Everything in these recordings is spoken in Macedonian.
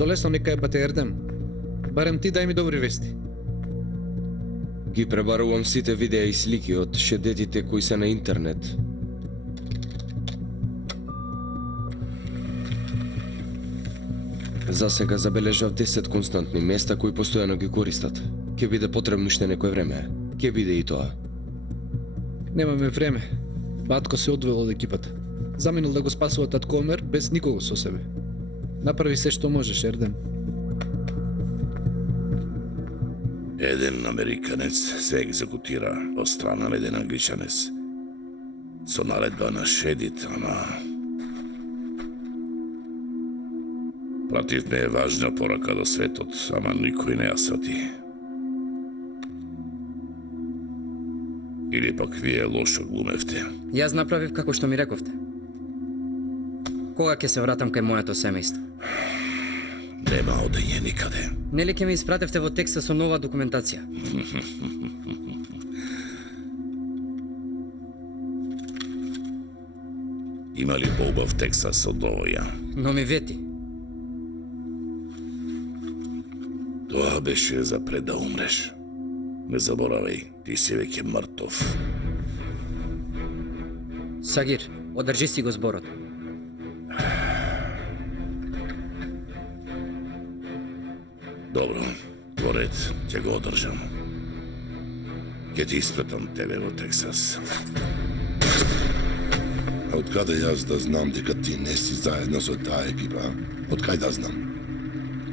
Со лесно нека ебате Ердем. Барем ти дај ми добри вести. Ги пребарувам сите видеа и слики од шедетите кои се на интернет. За сега забележав 10 константни места кои постојано ги користат. Ке биде потребно уште некој време. Ке биде и тоа. Немаме време. Батко се одвел од екипата. Заминал да го спасува татко Омер без никого со себе. Направи се што можеш, Ердем. Еден американец се екзекутира од страна на еден англичанец. Со наредба на Шедит, ама... Пративме е важна порака до светот, ама никој не ја свати. Или пак вие лошо глумевте. Јас направив како што ми рековте. Кога ќе се вратам кај моето семејство? Нема одење никаде. Нели ќе ми испратевте во текста со нова документација? Има ли поубав Тексас од овоја? Но ми вети. Тоа беше за пред да умреш. Не заборавај, ти си веќе мртов. Сагир, одржи си го зборот. Добро, во ред, ќе го одржам. Ќе ти испратам тебе во Тексас. А од каде јас да знам дека ти не си заедно со таа екипа? Од кај да знам?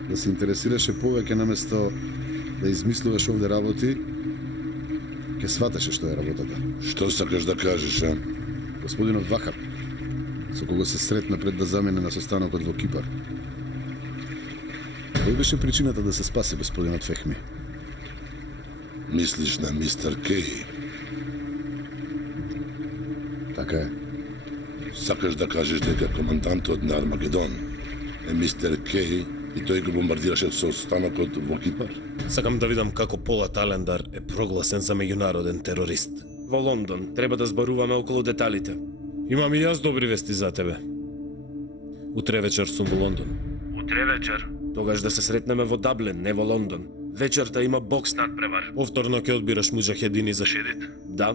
Да се интересираше повеќе наместо да измислуваш овде работи, ќе сватеше што е работата. Што сакаш да кажеш, а? Господинот Вахаб, со кого се сретна пред да замине на состанокот во Кипар. Кој беше причината да се спаси господинот Фехми? Мислиш на мистер Кей? Така е. Сакаш да кажеш дека командантот на Армагедон е мистер Кей и тој го бомбардираше состанокот во Кипар? Сакам да видам како Пола Талендар е прогласен за меѓународен терорист. Во Лондон треба да зборуваме околу деталите. Имам и јас добри вести за тебе. Утре вечер сум во Лондон. Утре вечер? Тогаш да се сретнеме во Даблин, не во Лондон. Вечерта има бокс надпревар. Повторно ќе одбираш муџахедини за Шедит. Да.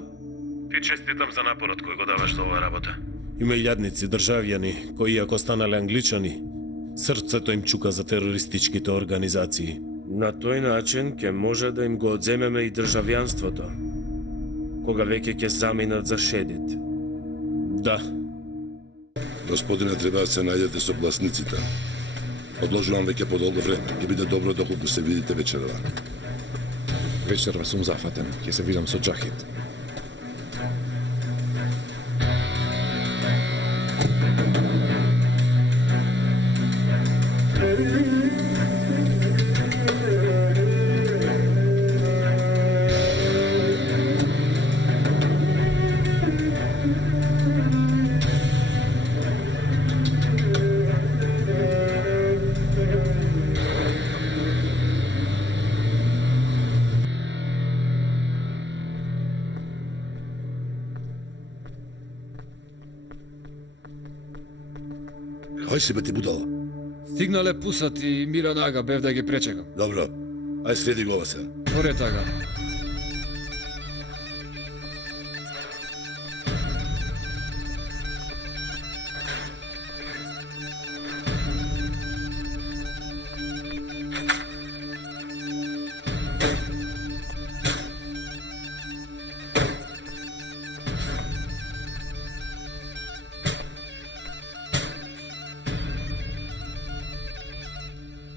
Ти честитам за напорот кој го даваш за оваа работа. Има и јадници државјани кои, иако станале англичани, срцето им чука за терористичките организации. На тој начин ќе може да им го одземеме и државјанството, кога веќе ќе заминат за Шедит. Да. Господине, треба да се најдете со гласниците. Одложувам веќе подолго време. Ќе биде добро доколку се видите вечерва. Вечерва сум зафатен. Ќе се видам со Џахид. Кај си бе ти будала? Стигнале Пусат и Мира Нага, бев да ги пречекам. Добро, ај следи го ова се. Поред Ага.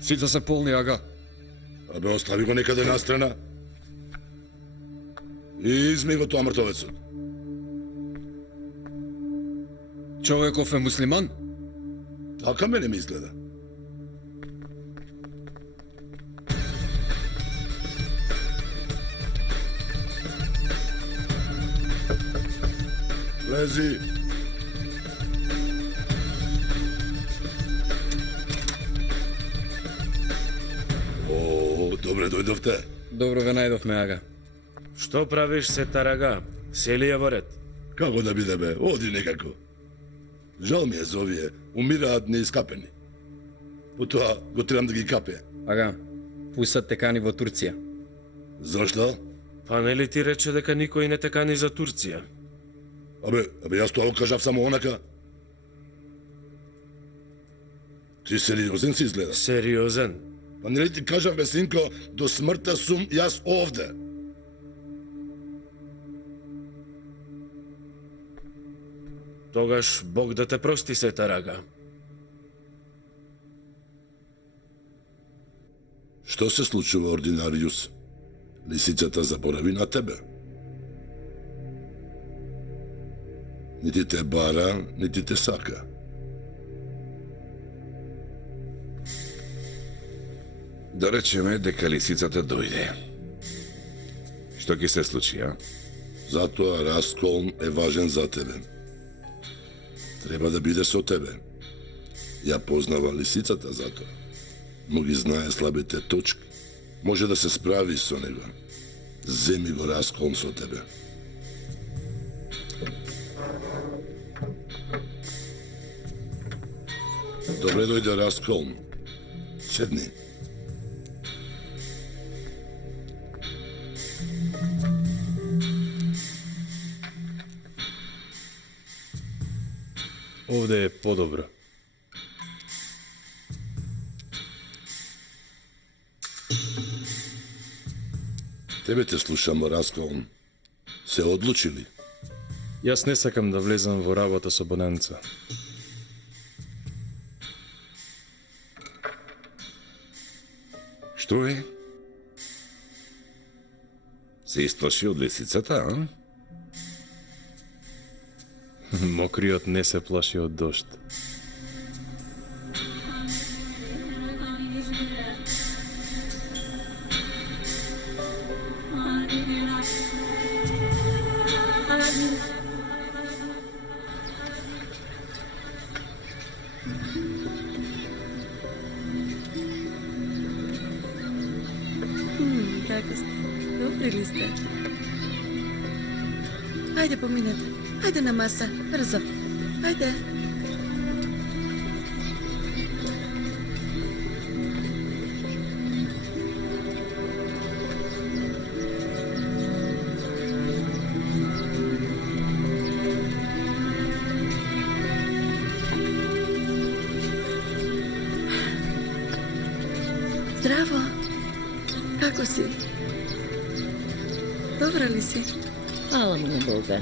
Сите се полни, Ага. Абе, остави го некаде настрана. И изми го тоа мртовецот. Човеков е муслиман? Така мене ми изгледа. Лези. Добре дојдовте. Добро ве најдовме, Ага. Што правиш се Тарага? Сели ја во ред. Како да биде бе, оди некако. Жал ми е за овие, умираат неискапени. Потоа го требам да ги капе. Ага, пусат те кани во Турција. Зашто? Па нели ти рече дека никој не те кани за Турција? Абе, јас тоа го кажав само онака. Ти сериозен си изгледа. Сериозен? Па нели ти кажав, бе, синко, до смртта сум јас овде. Тогаш Бог да те прости, сета рага. Што се случува, ординариус? Лисицата заборави на тебе. Нити те бара, нити те сака. Да речеме дека лисицата дојде. Што ќе се случи, а? Затоа Расколн е важен за тебе. Треба да биде со тебе. Ја познава лисицата за тоа. Му ги знае слабите точки. Може да се справи со него. Земи го Расколн со тебе. Добре дојде Расколн. Седни. Овде е подобро. Тебе те слушамо, Расколн. Се одлучили? Јас не сакам да влезам во работа со Бонанца. Што е? Се исплаши од лисицата, а? Мокриот не се плаши од дожд. Како сте? Добри ли сте? Ајде, поминете. Ајде на маса, брзо. Ајде. Здраво. Како си? Добра ли си? Фала му на Бога.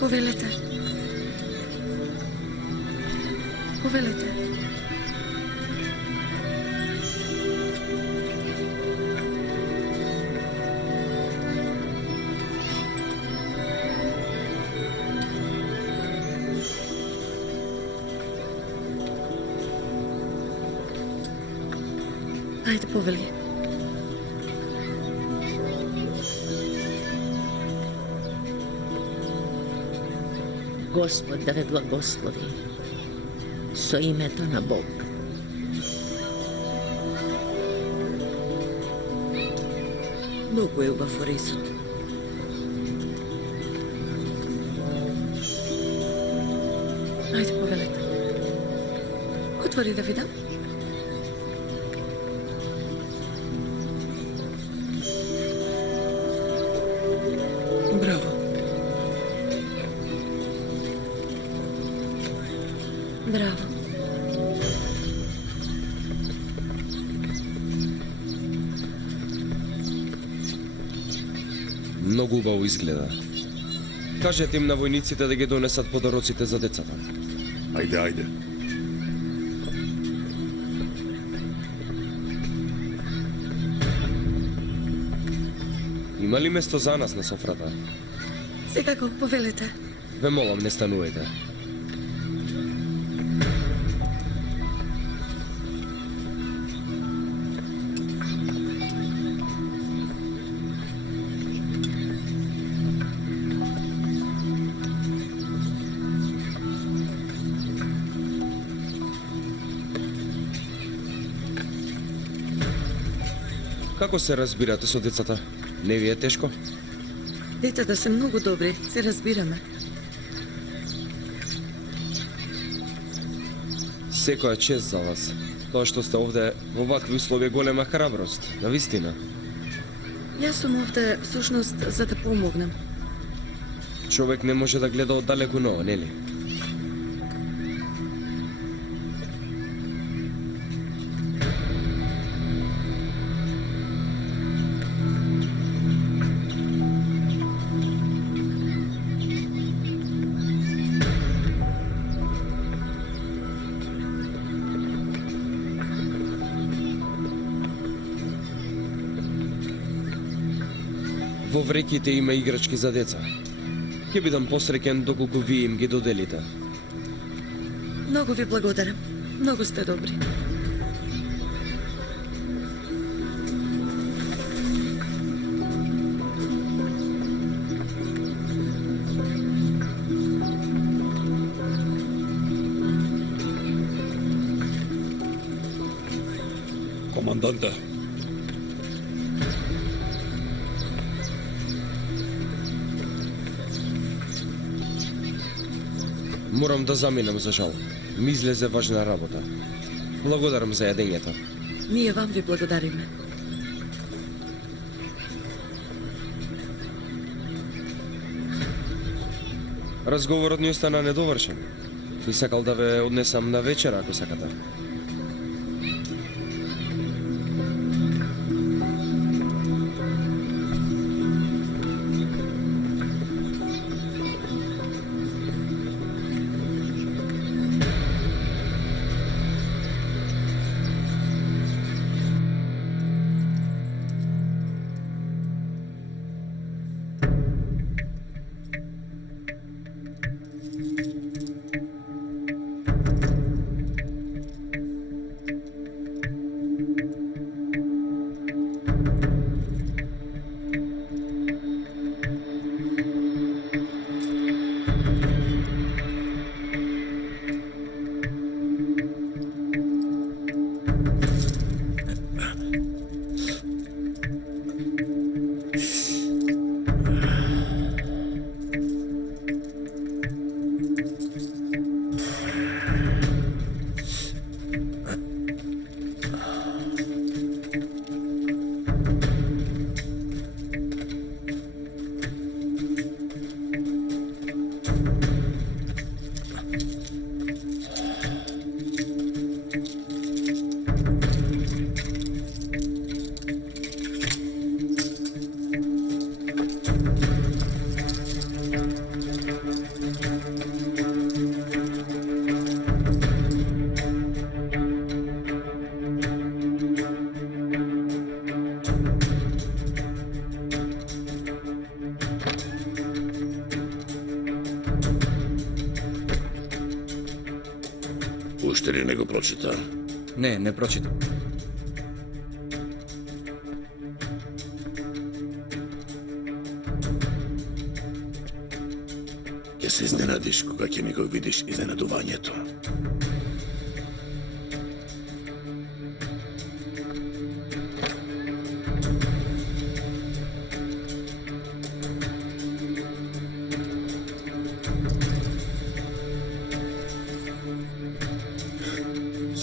Повелете. Повелете. Ајде, повели. Господ да ве благослови со името на Бог. Многу е убав оризот. Ајде, повелете. Отвори да видам. Браво. Браво. Многу убаво изгледа. Кажете им на војниците да ги донесат подароците за децата. Ајде, ајде. Има ли место за нас на софрата? Секако, повелете. Ве молам, не стануете. Како се разбирате со децата? Не ви е тешко? Децата се многу добри, се разбираме. Секоја чест за вас. Тоа што сте овде во вакви услови е голема храброст, навистина. Јас сум овде всушност за да помогнам. Човек не може да гледа оддалеку но, нели? Во вреките има играчки за деца. Ќе бидам посреќен доколку вие им ги доделите. Многу ви благодарам. Многу сте добри. Команданте, Морам да заминам за жал. Ми излезе важна работа. Благодарам за јадењето. Ние вам ви благодариме. Разговорот ни остана недовршен. Би сакал да ве однесам на вечера, ако сакате. Уште ли не го прочита? Не прочитам. Ќе се изненадиш кога ќе ми го видиш изненадувањето.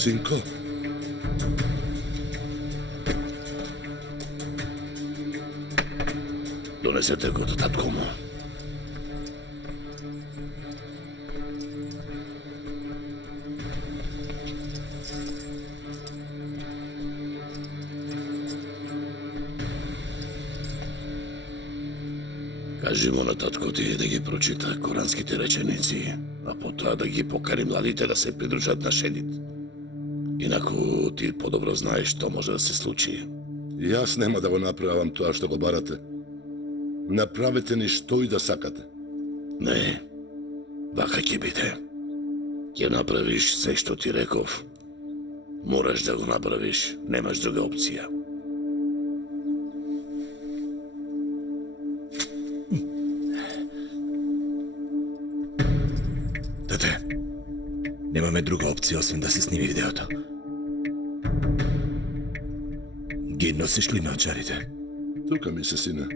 Синко, Донесете го до татко му. Кажи му на татко ти да ги прочита коранските реченици, а потоа да ги покани младите да се придружат на шедит. Инаку ти подобро знаеш што може да се случи. јас нема да го направам тоа што го барате. Направете ни што и да сакате. Не, вака ќе биде. Ќе направиш се што ти реков. Мораш да го направиш, немаш друга опција. тате, немаме друга опција освен да се сними видеото. Ги носиш ли наочарите? Тука ми се, сине.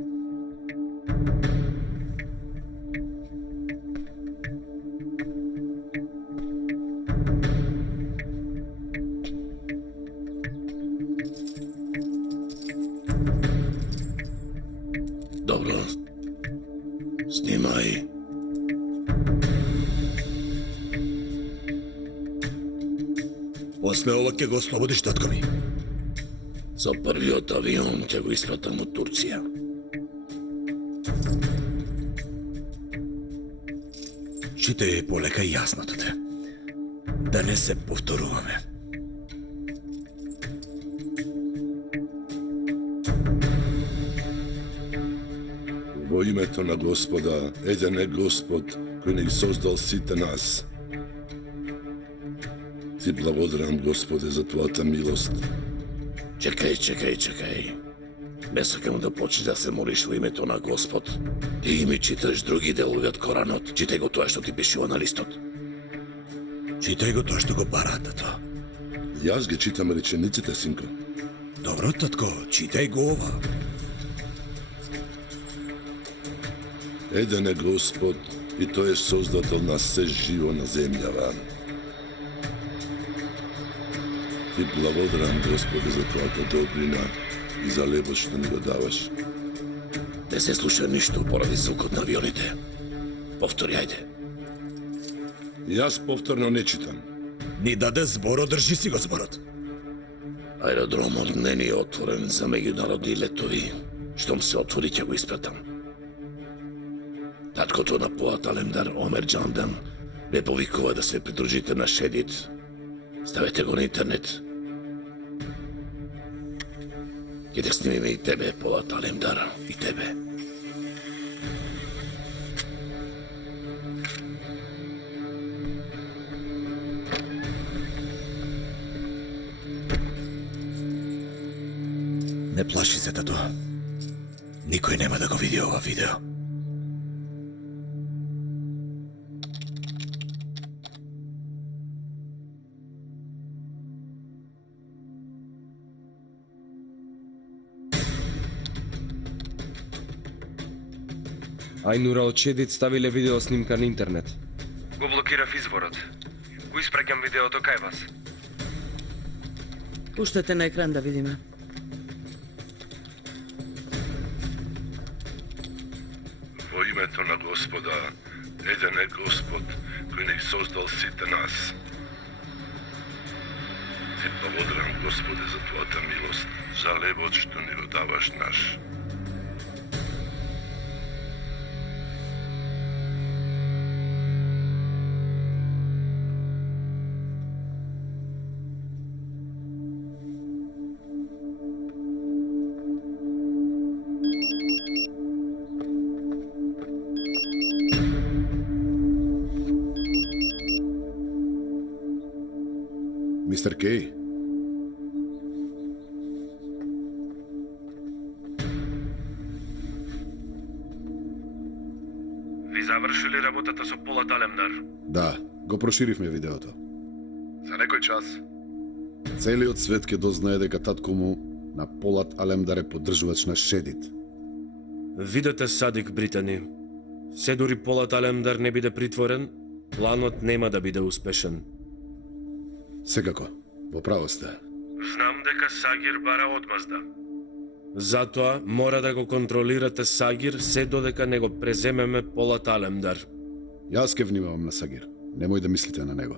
Внимај. После ова ќе го ослободиш татко ми. Со првиот авион ќе го испратам од Турција. Читај полека и јасно, тате. Да не се повторуваме. Во името на Господа, еден е Господ, кој не ги создал сите нас. Ти благодарам, Господе, за твојата милост. Чекај. Не сакам да почнеш да се молиш во името на Господ. Ти ми читаш други делови од Коранот. Читај го тоа што ти пишува на листот. Читај го тоа што го бара, тато. Јас ги читам речениците, синко. Добро, татко, читај го ова. Еден е Господ и тој е создател на се живо на земјава. Ти благодарам, Господе, за твојата добрина и за лебот што ни го даваш. Не се слуша ништо поради звукот на авионите. Повтори, ајде. Јас повторно не читам. Ни даде збор, одржи си го зборот. Аеродромот не ни е отворен за меѓународни летови. Штом се отвори, ќе го испратам. Таткото на Полат Алемдар, Омер Џандан, ме повикува да се придружите на Шедит. Ставете го на интернет. Ќе да снимиме и тебе, Полат Алемдар, и тебе. Не плаши се, тато. Никој нема да го види ова видео. Ајнура од Шедит ставиле видео снимка на интернет. Го блокирав изворот. Го испраќам видеото кај вас. Пуштете на екран да видиме. Во името на Господа, еден е Господ, кој не ги создал сите нас. Ти благодарам, Господе, за твојата милост, за лебот што ни го даваш наш. Мистер Кей, Ви завршили работата со Полат Алемдар. да, го проширивме видеото. За некој час, целиот свет ќе дознае дека татко му на Полат Алемдар е поддржувач на Шедит. Видете Садик Британи. Се дури Полат Алемдар не биде притворен, планот нема да биде успешен. Секако, во право сте. Знам дека Сагир бара одмазда. Затоа мора да го контролирате Сагир се додека не го преземеме Полат Алемдар. Јас ке внимавам на Сагир. Немој да мислите на него.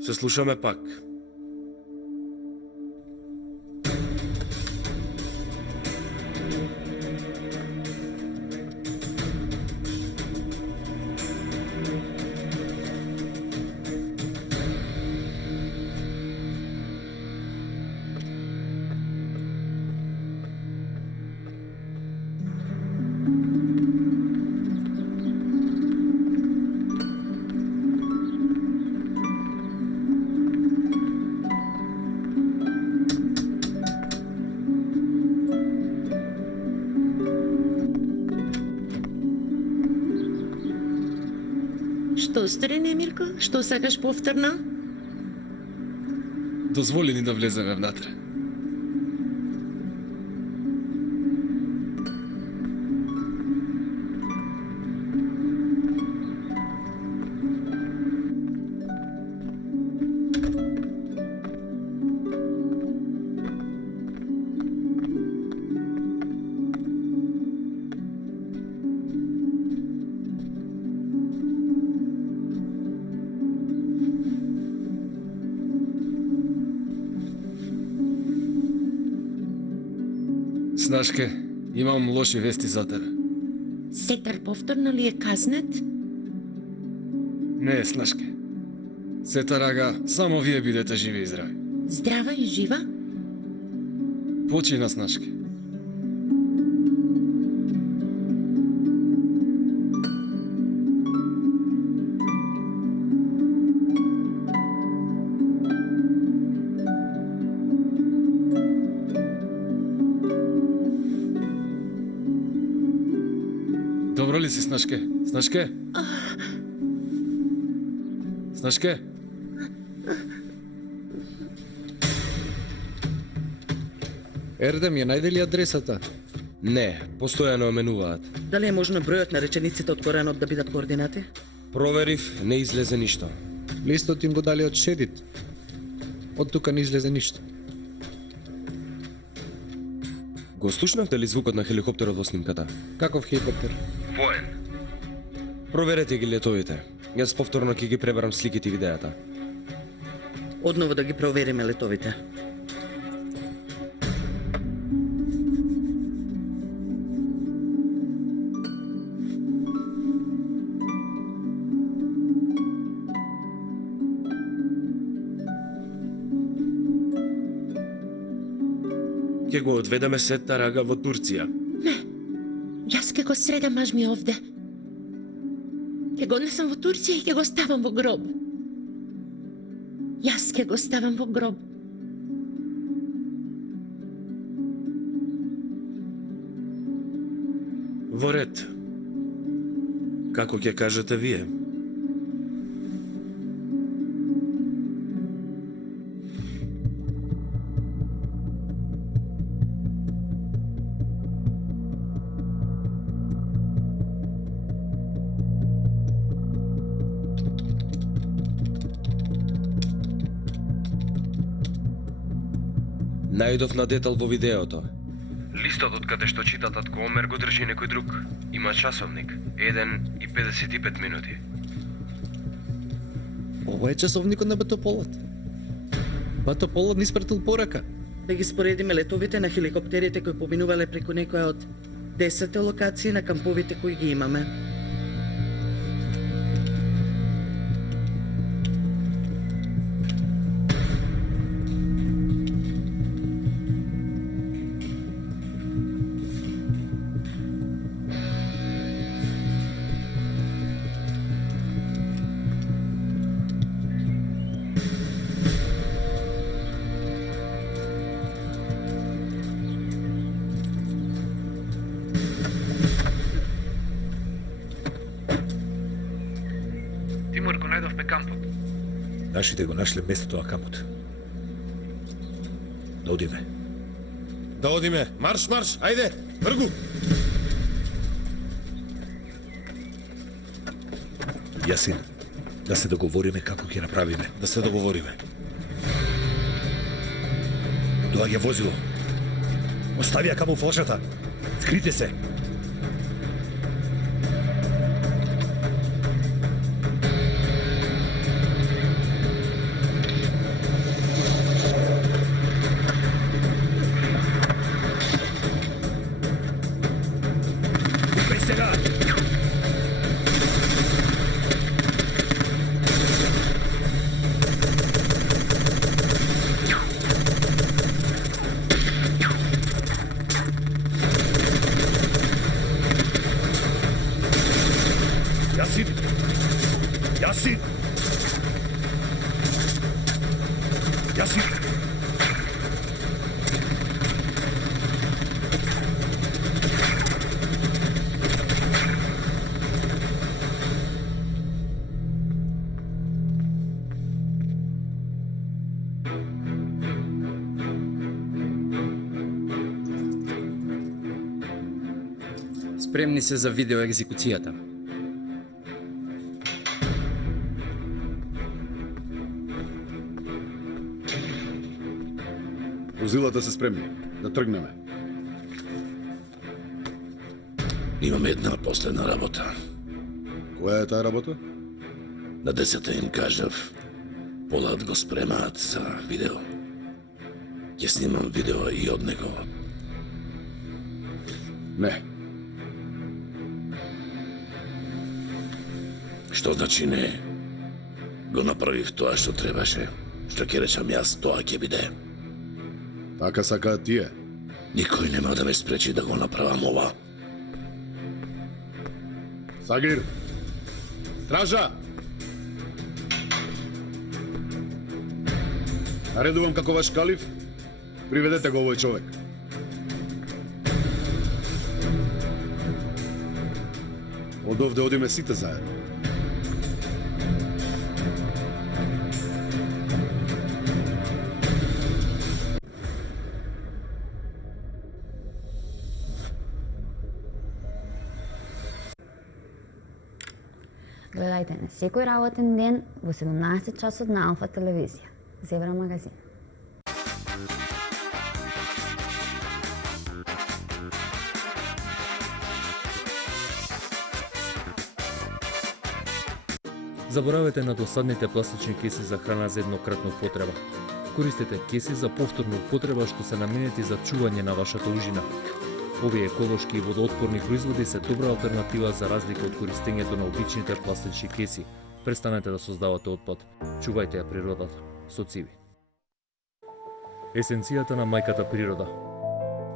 Се слушаме пак. Што стори, Немирко? Што сакаш повторно? Дозволи ни да влеземе внатре. Снашке, имам лоши вести за тебе. Сетар повторно ли е казнет? Не, Снашке. Сета рага, само вие бидете живи и здрави. Здрава и жива? Почина, Снашке. Добро ли си, Снашке? Снашке? Снашке? Ердем, ја најде ли адресата? Не, постојано менуваат. Дали е можно бројот на речениците од Коранот да бидат координати? Проверив, не излезе ништо. Листот им го дали од Шедит. Од тука не излезе ништо. Го слушнавте ли звукот на хеликоптерот во снимката? Каков хеликоптер? Воен. Проверете ги летовите. Јас повторно ќе ги пребарам сликите и видеата. Одново да ги провериме летовите. Ќе го одведеме Сета рага во Турција. Јас ке го средам маж ми овде. Ке го однесам во Турција и ке го ставам во гроб. Јас ке го ставам во гроб. Во ред. Како ќе кажете вие? Најдов на детал во видеото. Листот од каде што чита татко Омер го држи некој друг. Има часовник. 1:55 минути. Ова е часовникот на Батополот. Батополот ни испратил порака. Да ги споредиме летовите на хеликоптерите кои поминувале преку некоја од 10 локации на камповите кои ги имаме. Тимур, го најдовме кампот. Нашите го нашле местото на кампот. Да одиме. Да одиме. Марш, марш, ајде, бргу. Јасин, да се договориме како ќе направиме. Да се договориме. Доаѓа возило. Оставија камуфлажата. Скрите се. Јасин! Јасин! Спремни се за видеоекзекуцијата. Возилата се спремни. Да тргнеме. Имаме една последна работа. Која е таа работа? На 10 им кажав, полат го спремаат за видео. Ќе снимам видео и од него. Не. Што значи не? Го направив тоа што требаше. Што ќе речам јас, тоа ќе биде. Така сакаат тие. Никој нема да ме спречи да го направам ова. Сагир! Стража! Наредувам како ваш калиф. Приведете го овој човек. Од овде одиме сите заедно. Гледајте на секој работен ден во 17 часот на Алфа телевизија. Зебра магазин. Заборавете на досадните пластични кеси за храна за еднократна употреба. Користете кеси за повторна употреба што се наменети за чување на вашата ужина. Овие еколошки и водоотпорни производи се добра алтернатива за разлика од користењето на обичните пластични кеси. Престанете да создавате отпад. Чувајте ја природата со циви. Есенцијата на мајката природа.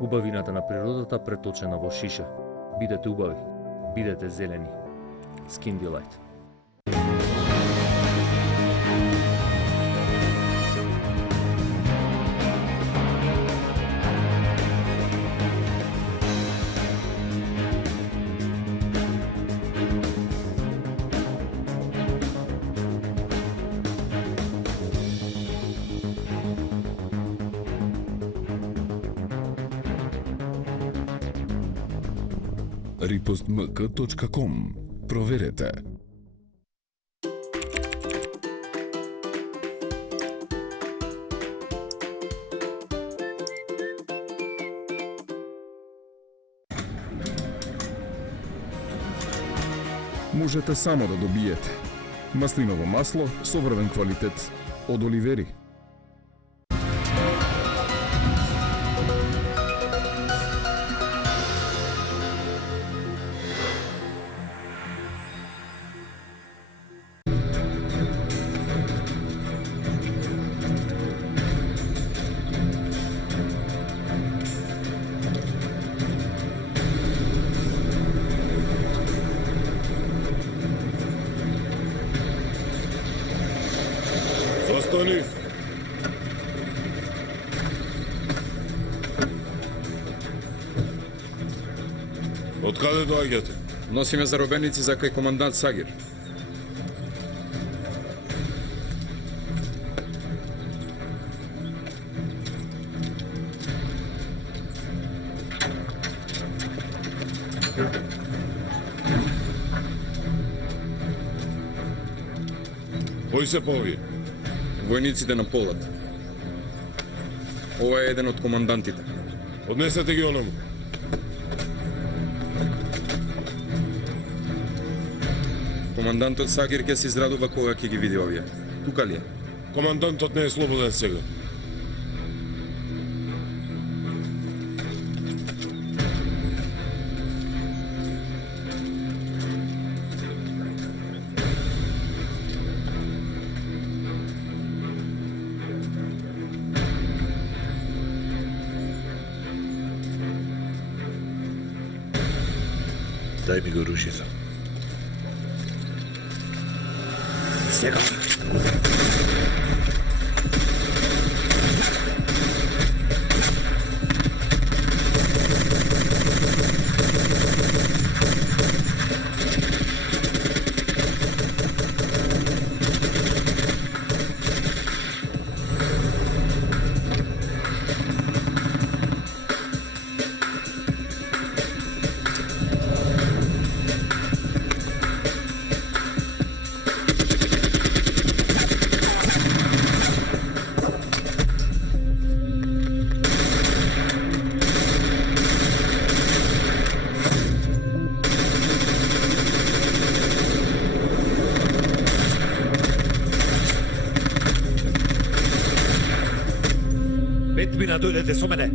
Убавината на природата преточена во шиша. Бидете убави. Бидете зелени. Skin Delight. ripostmk.com. Проверете. Можете само да добиете маслиново масло со врвен квалитет од Оливери. Застани! Од каде доаѓате? Носиме заробеници за кај командант Сагир. Кои се повие? Војниците на Полат. Ова е еден од командантите. Однесете ги онаму. Командантот Сагир ќе се израдува кога ќе ги види овие. Тука ли е? Командантот не е слободен сега. Дај ми го рушица. Сега. Дојдете со мене.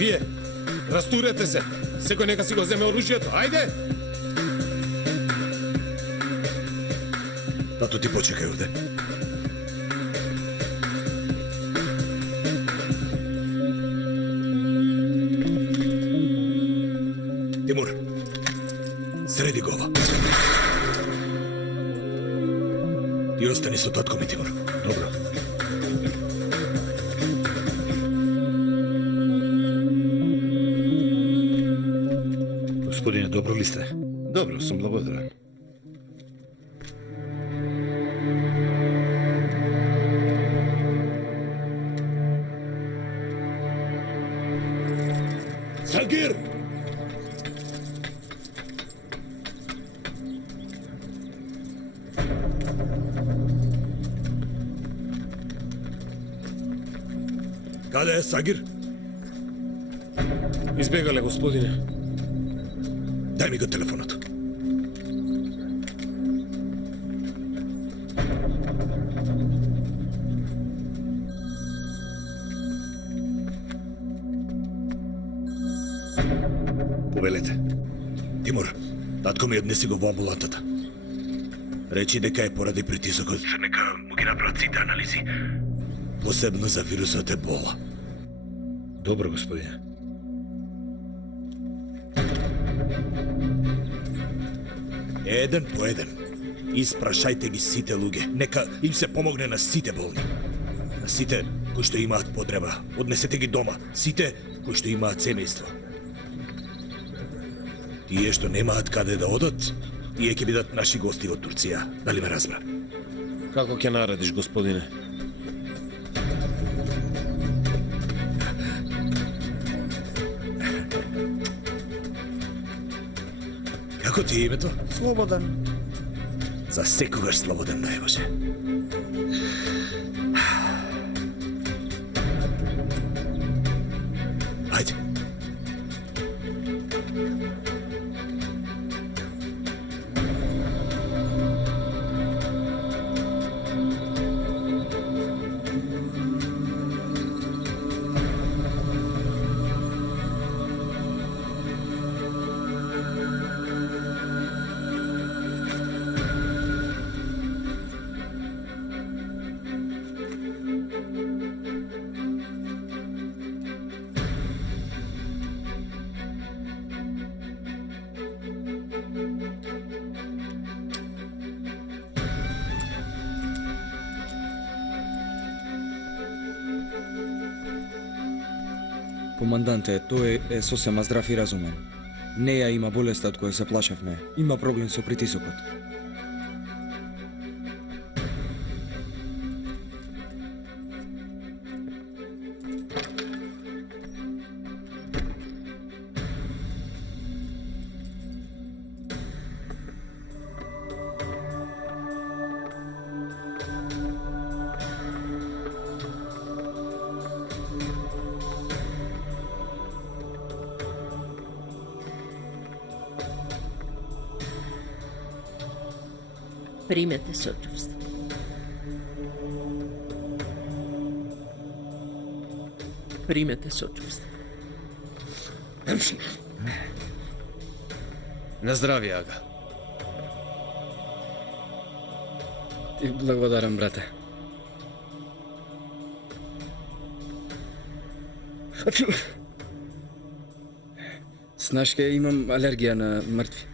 Вие, растурете се. Секој нека си го земе оружјето. Ајде! Тато ти почекај овде. Тимур, среди го ова. Ти остани со татко ми, Тимур. Добро. Господине, добро ли сте? Добро сум, благодарен. Сагир! Каде е Сагир? Избегале, господине. Дај ми го телефонот. Повелете. Тимур, татко ми однеси го во амбулантата. Речи дека е поради притисокот. Нека му ги направат сите анализи. Посебно за вирусот Ебола. Добро, господине. Еден по еден. Испрашајте ги сите луѓе. Нека им се помогне на сите болни. На сите кои што имаат потреба. Однесете ги дома. Сите кои што имаат семејство. Тие што немаат каде да одат, тие ќе бидат наши гости во Турција. Дали ме разбра? Како ќе наредиш, господине? Како ти е името? Слободен. За секогаш слободен, дај Боже. Ајде. Команданте, тој е сосема здрав и разумен. Не ја има болеста од која се плашевме. Има проблем со притисокот. Примете сочувство. Примете сочувство. На здравје, Ага. Ти благодарам, брате. Снашке, имам алергија на мртви.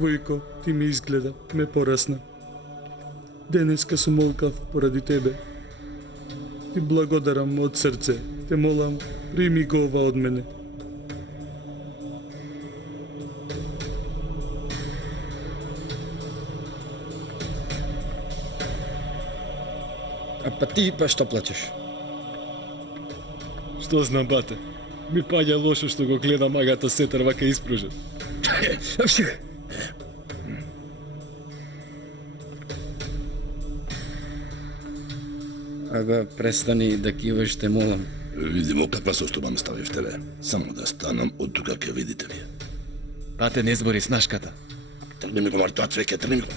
Војко, ти ми изгледа, ме порасна. Денеска сум молкав поради тебе. Ти благодарам од срце. Те молам, прими го ова од мене. А па ти па што плачеш? Што знам, бате? Ми паѓа лошо што го гледам Агата Сетар вака испружен. Ага, престани да киваш, те молам. Видимо каква состојба ме ставивте, само да станам од тука ке видите вие. Пате не збори снашката. Тргни ми го Мартоа цвеќе, тргни ми го.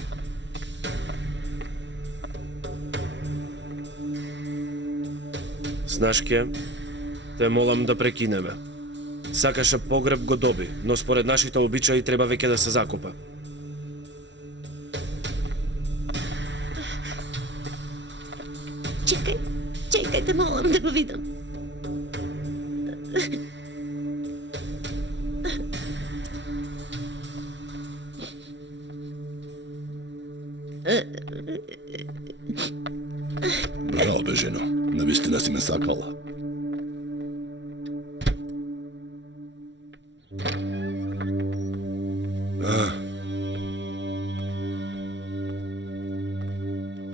Снашке, те молам да прекинеме. Сакаше погреб го доби, но според нашите обичаи треба веќе да се закопа. Чекајте, молам да го видам. Браво бе, жено. Навистина си ме сакала.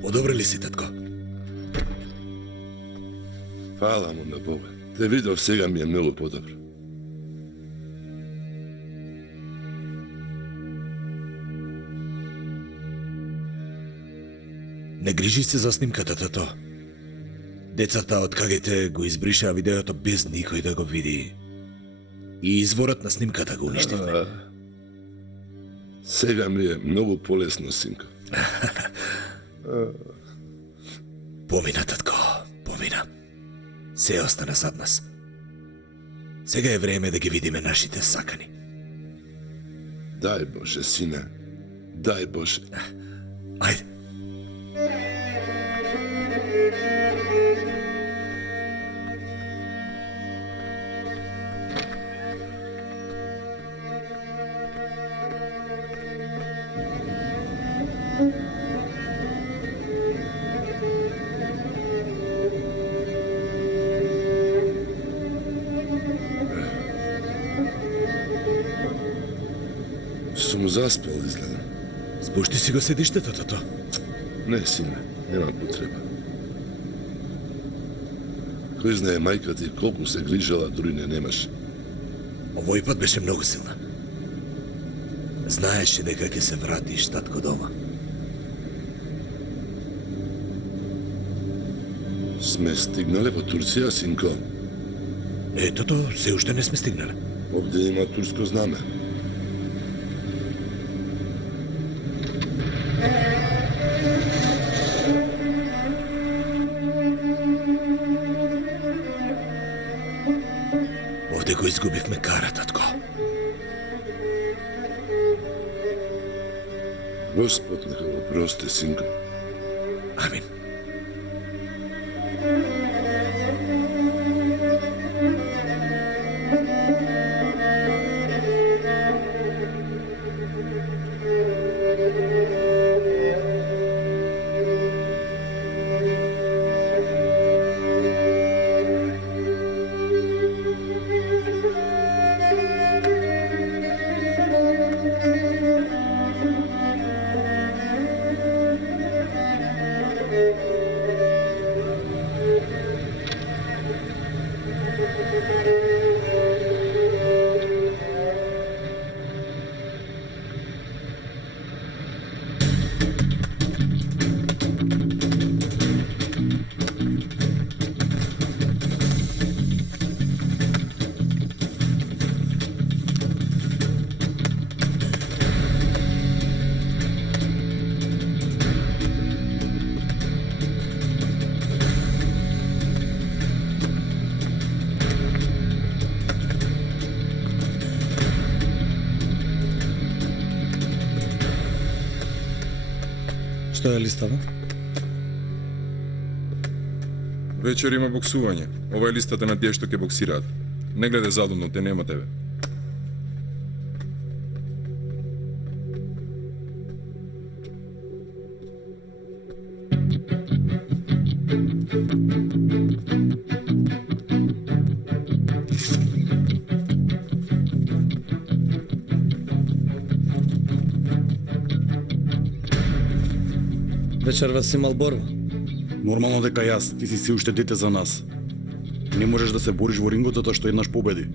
Подобре ли си, татко? Фала му на Бога. Те видов сега ми е многу подобро. Не грижи се за снимката, тато. Децата од кагете го избришаа видеото без никој да го види. И изворот на снимката го уништивме. Сега ми е многу полесно, синко. Помина, татко, помина. Се остана зад нас. Сега е време да ги видиме нашите сакани. Дај Боже, сине. Дај Боже. Ајде. Сум заспал, изгледа. Спушти си го седиштето, тато. Не, сине, нема потреба. Кој знае мајка ти колку се грижала, дури не немаш. Овој пат беше многу силна. Знаеше дека ќе се вратиш, татко, дома. Сме стигнале во Турција, синко? Етото, се уште не сме стигнале. Овде има турско знаме. Овде го изгубивме кара, татко. Господ нека го прости, синко. Амин. Што е листава? Вечер има боксување. Ова е листата на тие што ќе боксираат. Не гледај задумно, те нема тебе. Вечерва си имал борба. Нормално дека јас, ти си уште дете за нас. Не можеш да се бориш во рингот затоа што еднаш победи.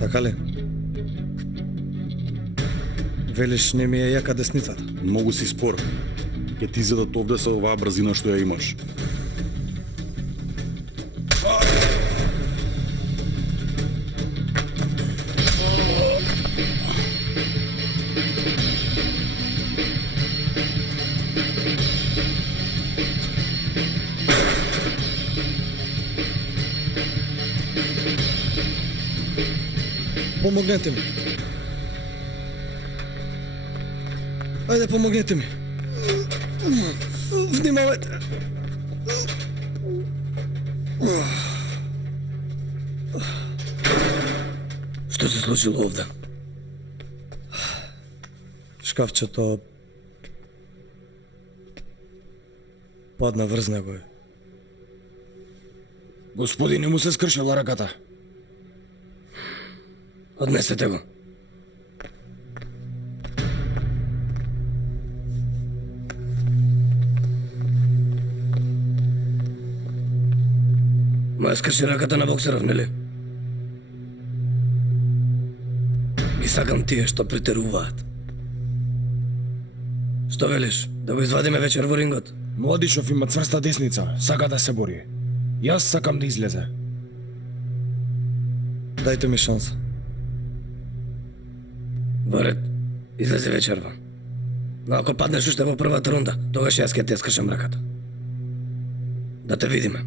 Така ли? Велиш не ми е јака десницата. Многу си спор. Ќе ти изедат овде со оваа брзина што ја имаш. Помогнете ми. Ајде, помогнете ми. Внимавајте. Што се случило овде? Шкафчето падна врз него. Господине, му се скршила раката. Однесете го. Ма скрши раката на боксеров, нели? Ги сакам тие што претеруваат. Што велиш? Да го извадиме вечер во рингот? Младишов има цврста десница, сака да се бори. Јас сакам да излезе. Дајте ми шанса. Во ред, излези вечерва. Но ако паднеш уште во првата рунда, тогаш јас ќе те скршам раката. Да те видиме.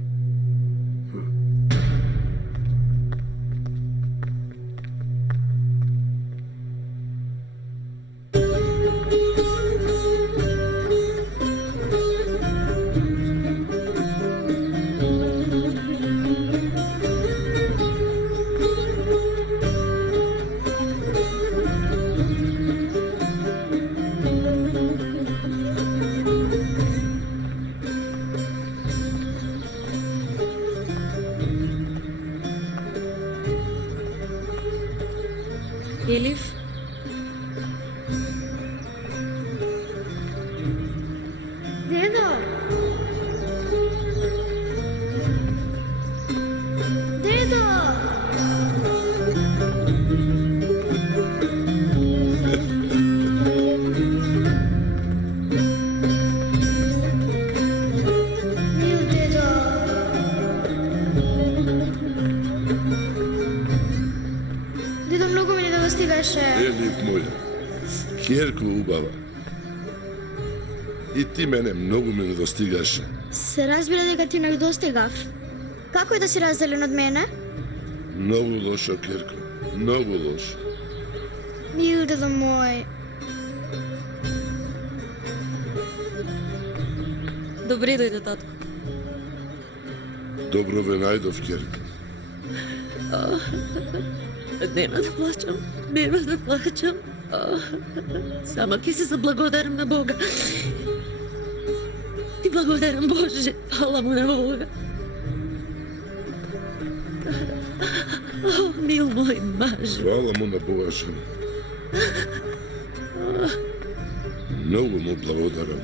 Елиф? Дедо! Дедо! Мил дедо! Дедо, многу ми не да достигаше. Елиф моја, ќерко убава. И ти мене многу ми недостигаше. Се разбира дека ти не достигав. Како е да си разделен од мене? Многу лошо, ќерко. Многу лошо. Мил дедо мој. Добре дојде, татко. Добро ве најдов, ќерко. Нема да плачам, нема да плачам. Сама ќе се заблагодарам на Бога. Ти благодарам, Боже, фала му на Бога. О, мил мој маж. Хвала му на Бога, жена. Многу му благодарам.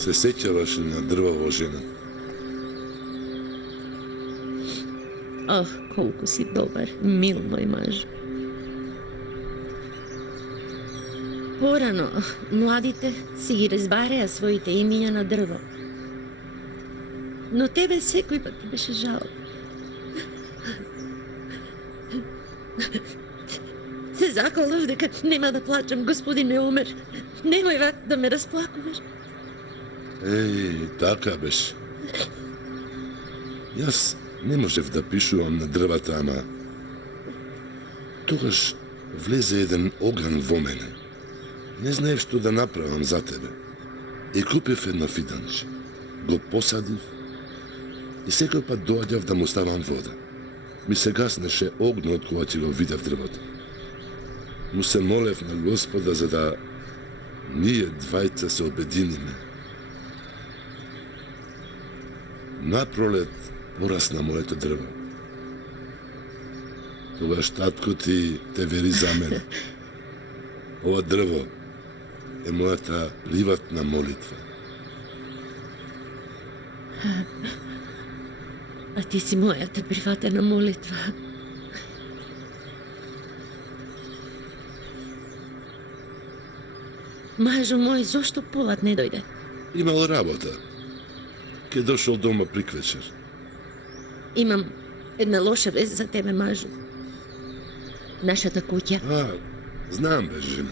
Се сеќаваш ли на дрваво, жена? Ох, колку си добар, мил мој маж. Порано, младите си ги разбареа своите имиња на дрво. Но тебе секој пат ти беше жал. Се заколнав дека нема да плачам, господине Омер. Немој вак да ме расплакуваш. Еј, така беше. Јас не можев да пишувам на дрвата, ама тогаш влезе еден оган во мене. Не знаев што да направам за тебе. И купив едно фиданче. Го посадив и секој пат доаѓав да му ставам вода. Ми се гаснеше огнот кога ќе го видев дрвото. Му се молев на Господа за да ние двајца се обединиме. Напролет порасна моето дрво. Тогаш татко ти те вери за мене. Ова дрво е мојата приватна молитва. А ти си мојата приватна молитва. Мажо мој, зошто Полат не дојде? Имал работа. Ке дошол дома приквечер. Имам една лоша вест за тебе, Мажо. Нашата куќа. Знам, бе, жена.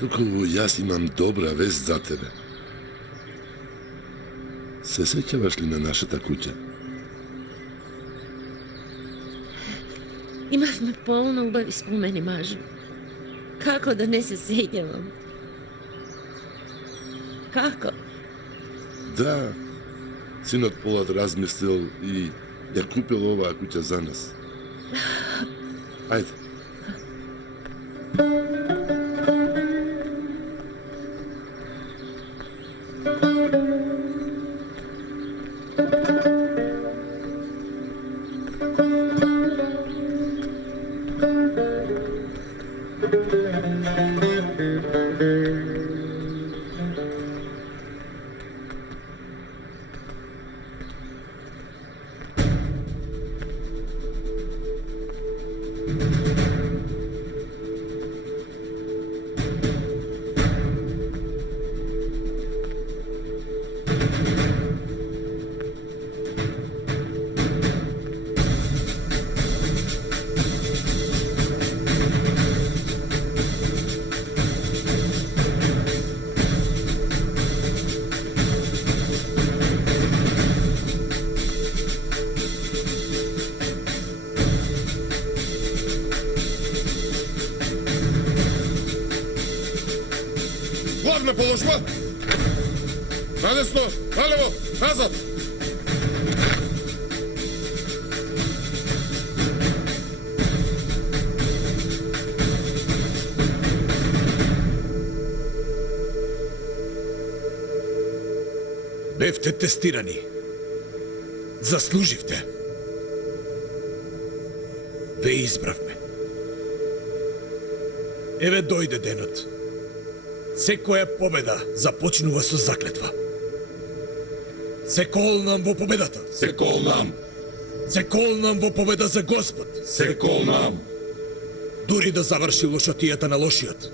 Туку јас имам добра вест за тебе. Се сеќаваш ли на нашата куќа? Имавме полно убави спомени, Мажо. Како да не се сеќавам? Како? Да, синот Полат размислил и ја купил оваа куќа за нас. Ајде. Главна положба! Надесно, налево, назад! Бевте тестирани. Заслуживте. Ве избравме. Еве дојде денот. Секоја победа започнува со заклетва. Се колнам во победата. Се колнам. Се колнам во победа за Господ. Се колнам. Дури да заврши лошотијата на лошиот.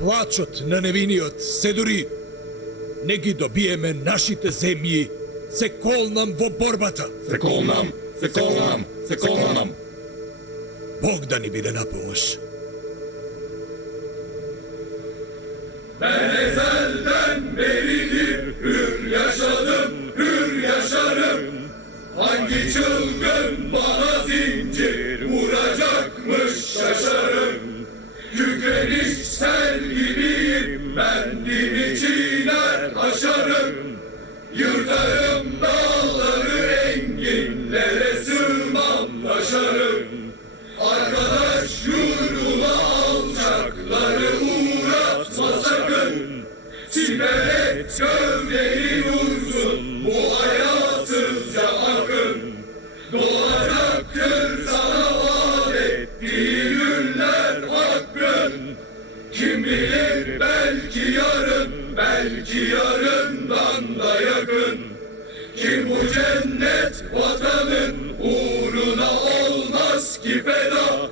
Плачот на невиниот се дури не ги добиеме нашите земји. Се колнам во борбата. Се колнам. Се колнам. Се колнам. Бог да ни биде на помош. Ben ezelden beridir hür yaşadım, hür yaşarım. Hangi çılgın bana zincir vuracakmış şaşarım. Kükreniş sel gibiyim, ben dini çiğner aşarım. Yırtarım dağları enginlere sığmam taşarım. Arkadaş yurduna alçakları uğratma sakın. Siperek gövdeni dursun bu hayasızca akın. Doğacaktır sana vaat ettiği günler hakkın. Kim bilir belki yarın, belki yarından da yakın. Kim bu cennet vatanın uğruna olmaz ki feda.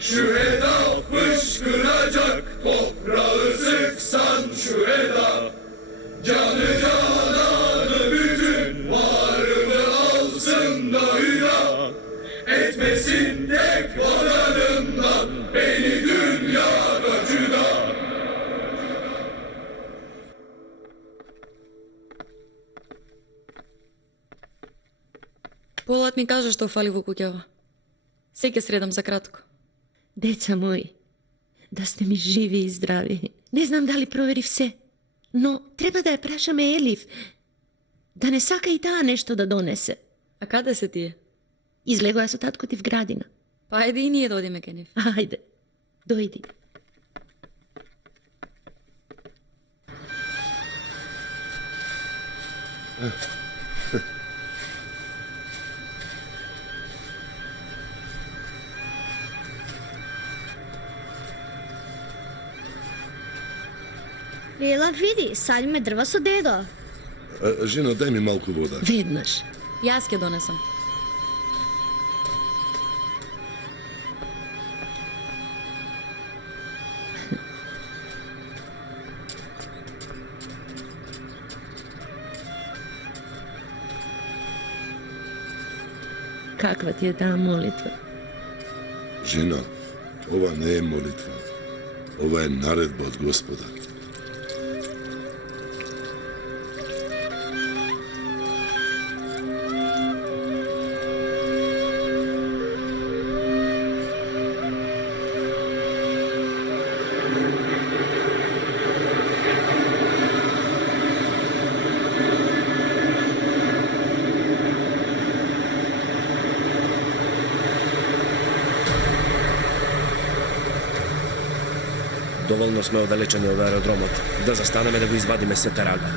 Şüheda fışkıracak toprağı sıksan şüheda. Canı cananı bütün varımı alsın da hüda. Etmesin tek vatanımdan beni dünyada cüda. Полат ми кажа што фали во куќава. Се ќе средам за кратко. Деца мои, да сте ми живи и здрави. Не знам дали проверив се, но треба да ја прашаме Елиф. Да не сака и таа нешто да донесе. А каде се тие? Излегоа со татко ти в градина. Па ајде и ние да одиме кај нив. Ајде, дојди. Ела, види, садиме дрва со дедо. Жено, дай ми малку вода. Веднаш. Јас ќе донесам. Каква ти е таа молитва? Жено, ова не е молитва. Ова е наредба од Господа. Доволно сме оддалечени од аеродромот, да застанеме да го извадиме сета рага.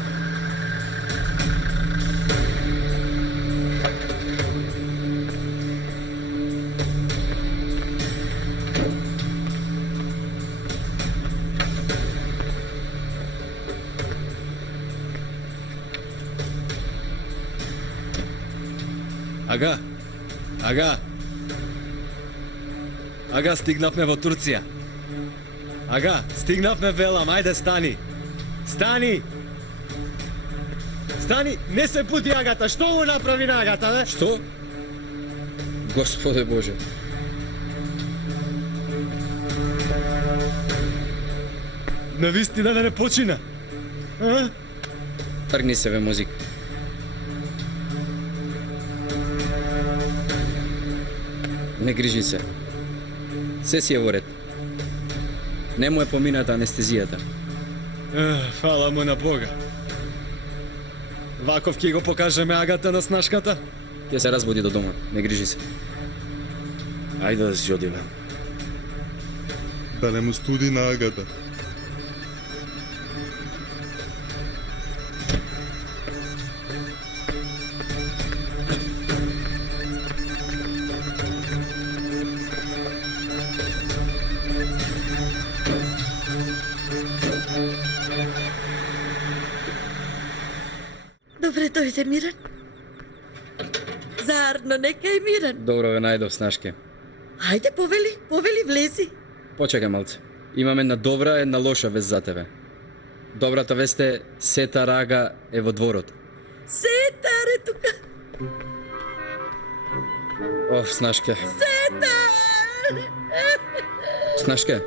Ага, стигнавме во Турција. Ага, стигнавме, велам, ајде стани. Стани! Стани, не се буди Агата, што му направи на Агата, бе? Што? Господе Боже. Навистина да не почина. А? Тргни се, бе, музик. Не грижи се. Се си е во ред. Не му е помината анестезијата. Фала му на Бога. Ваков ќе го покажеме Агата на снашката? Ќе се разбуди до дома, не грижи се. Ајде да си одиме. Да не му студи на Агата. Добре, дојде Миран. Зарно, нека е Миран. Добро ве најдов, Снашке. Ајде, повели, влези. Почекај малце. Имам една добра, една лоша вест за тебе. Добрата вест е сета рага е во дворот. Сетар е тука. Оф, Снашке. Сетар! Снашке.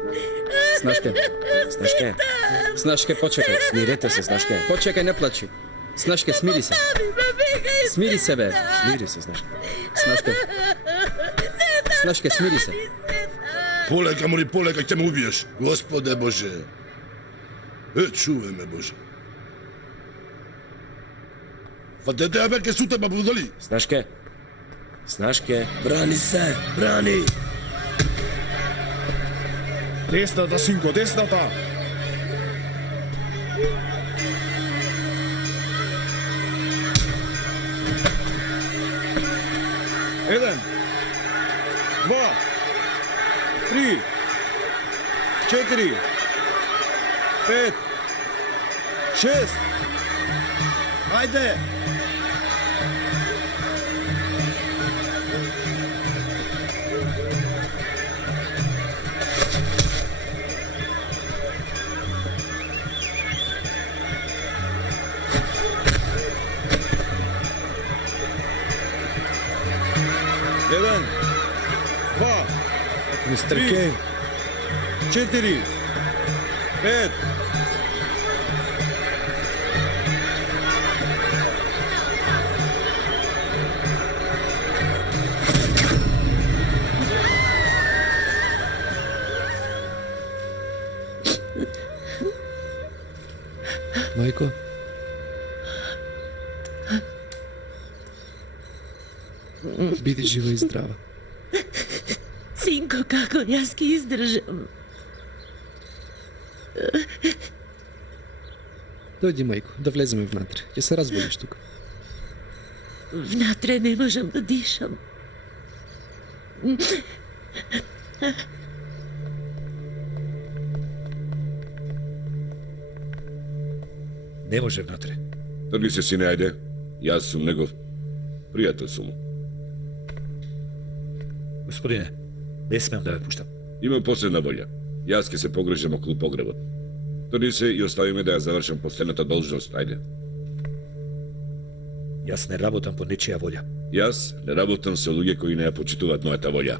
Снашке. Снашке. Снашке, почекај. Смирете се, Снашке. Почекај, не плачи. Снашке, смири се. Смири се, бе. Смири се, Снашке. Снашке. Снашке, смири се. Полека, мори, полека, ќе ме убиеш. Господе Боже. Чувай ме, Боже. Фатете ја бе, суте, ба будали. Снашке. Снашке. Брани се, брани. Десната, синко, десната. Еден, два, три, 4, 5, 6. Ајде! Еден, два, Мистер три, Кейн. 4, 5. Мајко? Биди жива и здрава. Синко, како јас ќе издржам? Дојди, мајко, да влеземе внатре. Ќе се разбудиш тука. Внатре не можам да дишам. Не може внатре. Тргни се, сине, ајде. Јас сум негов пријател сум. Господине, не смеам да ве пуштам. Имам последна волја. Јас ке се погрежам околу погребот. Тргни се и остави ме да ја завршам последната должност, ајде. Јас не работам по нечија волја. Јас не работам со луѓе кои не ја почитуваат мојата волја.